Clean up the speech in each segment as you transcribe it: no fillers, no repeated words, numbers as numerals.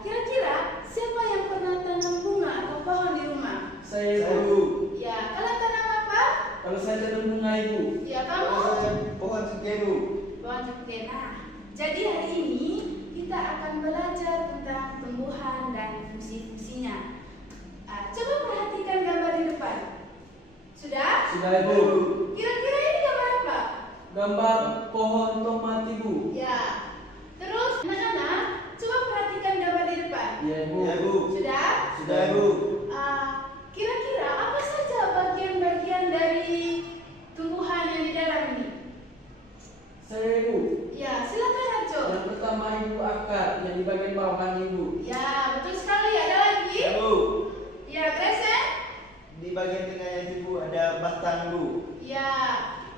Kira-kira siapa yang pernah tanam bunga atau pohon di rumah? Saya, Ibu. Ya, kalian tanam apa? Kalau saya tanam bunga, Ibu. Ya, kamu? Pohon cengkeh, Bu. Pohon cengkeh. Nah, jadi hari ini kita akan belajar tentang tumbuhan dan fungsi-fungsinya. Coba perhatikan gambar di depan. Sudah? Sudah, Ibu. Kira-kira ini gambar apa? Gambar pohon tomat, Ibu. Ya. Terus, anak-anak, coba perhatikan gambar di depan. Ya, Ibu. Ya, Bu. Sudah? Sudah, Bu. Kira-kira apa saja bagian-bagian dari tumbuhan yang di dalam ini? Saya, Ibu. Ya, silakan Harjo. Yang pertama, Ibu, akar yang di bagian bawah, Ibu. Ya, betul sekali. Ada lagi? Ya, Bu. Ya, Gresen? Di bagian tengahnya itu, Bu, ada batang, Bu. Ya,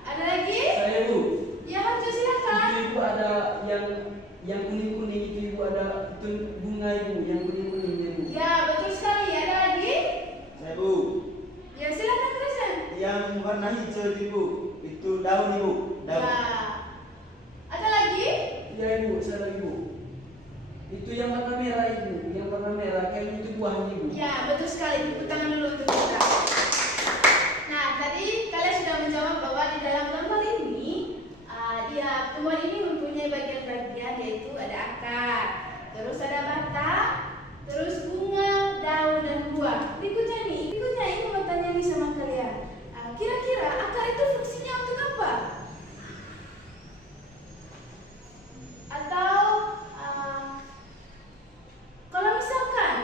ada lagi? Saya, Ibu. Ya, Harjo silakan. Itu, Ibu, ada yang kuning-kuning itu, Ibu, ada itu bunga, Ibu, yang kuning-kuning, Ibu. Ya, betul sekali. Ada lagi? Saya, Bu. Ya, silakan Gresen. Yang warna hijau itu, Bu. Itu daun, Ibu. Daun. Ya. Ada lagi? Ya, Ibu, saya lagi, Bu. Itu yang warna merah, Ibu. Yang warna merah, kayak itu buahnya, Ibu. Ya, betul sekali. Tepuk tangan dulu untuk kita. Nah, tadi kalian sudah menjawab bahwa di dalam gambar ini, tumbuhan ini mempunyai bagian-bagian, yaitu ada akar, terus ada batang, terus bunga, daun, dan buah. Berikutnya ini mau tanya nih sama kalian. Kira-kira akar itu fungsinya untuk apa? Atau kalau misalkan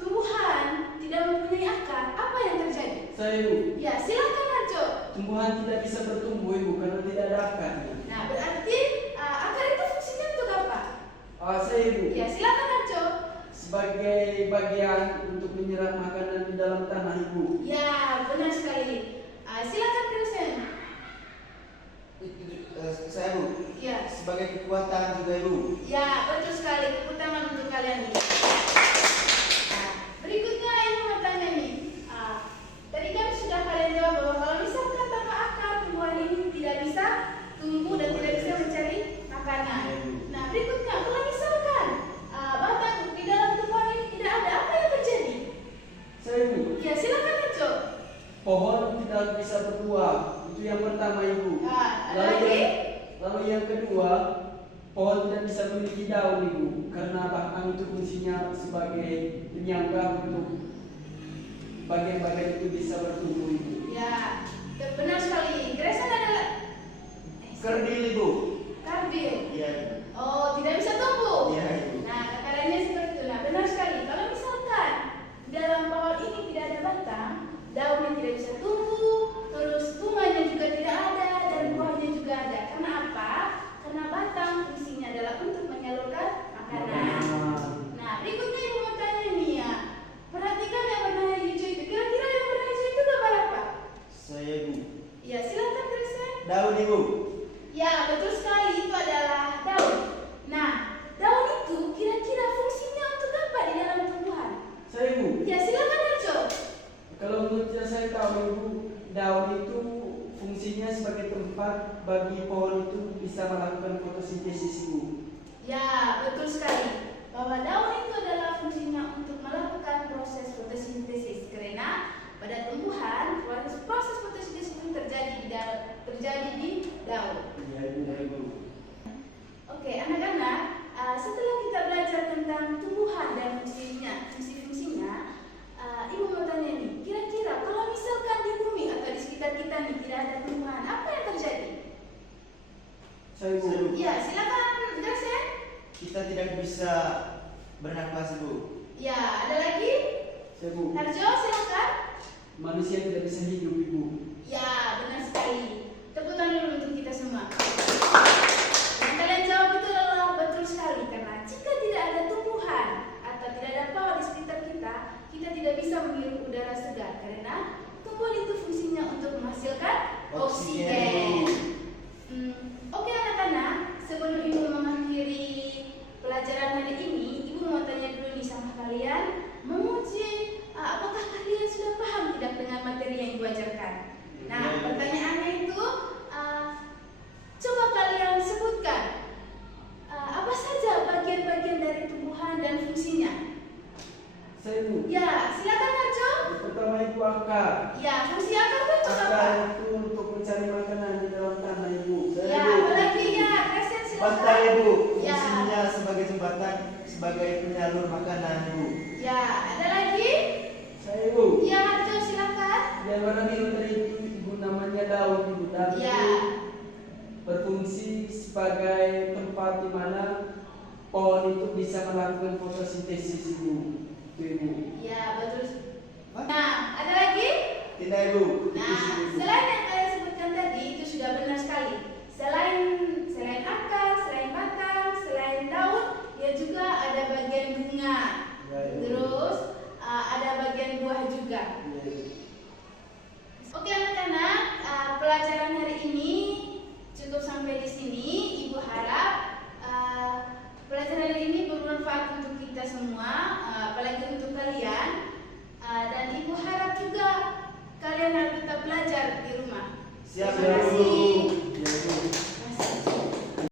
tumbuhan tidak mempunyai akar, apa yang terjadi? Saya, Ibu. Ya, silakan Harjo. Tumbuhan tidak bisa bertumbuh, Ibu, karena tidak ada akar, Ibu. Nah, berarti akar itu fungsinya untuk apa? Saya, Ibu. Ya, silakan Harjo. Sebagai bagian untuk menyerap makanan di dalam tanah, Ibu. Ya, benar sekali. Silakan Gresen. Saya, Bu. Ya, Sebagai kekuatan juga, Bu. ya, betul sekali. Tepuk tangan untuk kalian nih. Nah, berikutnya ini mau tanya nih. Tadi kan sudah kalian jawab bahwa kalau misalkan tanpa akar tumbuhan ini tidak bisa tumbuh dan tidak bisa mencari makanan. Nah, berikutnya kalau misalkan batang di dalam tumbuhan ini tidak ada, apa yang terjadi? Saya, Ibu. Ya, silakan Harjo. Pohon tidak bisa berbuah. Itu yang pertama, Ibu. Ada lagi? Lalu yang kedua, pohon tidak bisa memiliki daun, Ibu, karena batang itu fungsinya sebagai penyangga untuk bagian-bagian itu bisa bertumbuh, Ibu. Ya, benar sekali. Gresen adalah Kerdil, Ibu. kardil. Iya. Oh, tidak bisa tumbuh. Iya, Ibu. Nah, kata lainnya seperti itu. Nah, benar sekali. Kalau misalkan dalam pohon ini tidak ada batang, daunnya tidak bisa tumbuh, terus bunganya juga tidak ada, dan buahnya juga ada. Karena apa? Karena batang fungsinya adalah untuk menyalurkan makanan. Nah, berikutnya ibu mau tanya nih ya. Perhatikan yang warna hijau itu. Kira-kira yang warna hijau itu gambar apa? Saya, Bu. Ya, silakan Gresen. Daun, Ibu. Ya, betul sekali. Itu adalah daun. Nah, daun itu kira-kira fungsinya untuk apa di dalam tumbuhan? Saya, Ibu. Ya, silakan Harjo. Kalau menurut yang saya tahu, Ibu, daun itu fungsinya sebagai tempat bagi pohon itu bisa melakukan fotosintesis, Ibu. Ya, betul sekali. Bahwa daun itu adalah fungsinya untuk melakukan proses fotosintesis. Karena pada tumbuhan proses fotosintesis itu terjadi di daun. Iya, Ibu. Oke, anak-anak, setelah kita belajar tentang tumbuhan dan fungsi-fungsinya, ibu mau tanya nih, kira-kira kalau misalkan di bumi atau di sekitar kita nih tidak ada tumbuhan, apa yang terjadi? Saya, Ibu. Ya, silakan Gresen. Kita tidak bisa bernapas, Bu. Ya, ada lagi? Saya, Bu. Harjo, silakan. Manusia tidak bisa hidup, Ibu. Ya, benar sekali. Tepuk tangan dulu untuk kita semua. Yang kalian jawab itu adalah betul sekali, karena jika tidak ada tumbuhan atau tidak ada pohon di sekitar kita, kita tidak bisa menghirup udara segar, karena tumbuhan itu fungsinya untuk menghasilkan oksigen. Oke anak-anak, sebelum ibu mengakhiri pelajaran hari ini, ibu mau tanya dulu nih sama kalian, menguji apakah kalian sudah paham tidak dengan materi yang ibu ajarkan? Nah, pertanyaannya itu, coba akar. Ya, fungsi akar itu untuk apa? Akar itu untuk mencari makanan di dalam tanah, Ibu. Ya, apalagi ya, Kristen Pantai silakan. Ibu, Ya. fungsinya sebagai jembatan, sebagai penyalur makanan Ibu. Ya, ada lagi? Saya, Ibu. Ya, Harjo silakan. Yang warna biru tadi itu Ibu namanya daun, Ibu. Dan Ya. itu berfungsi sebagai tempat di mana pohon itu bisa melakukan fotosintesis, Ibu. Itu, Ibu. Ya, betul. Nah, ada lagi? Tidak Ibu. Itu Nah, sih, Ibu. selain yang kalian sebutkan tadi itu sudah benar sekali. Selain akar, selain batang, selain daun, ya juga ada bagian bunga. Ya, ya. Terus ada bagian buah juga. Ya, ya. Oke anak-anak, pelajaran hari ini cukup sampai di sini. Ibu harap pelajaran hari ini bermanfaat untuk kita semua, apalagi untuk kalian. Dan ibu harap juga kalian harus tetap belajar di rumah. Siap Terima Ibu. kasih.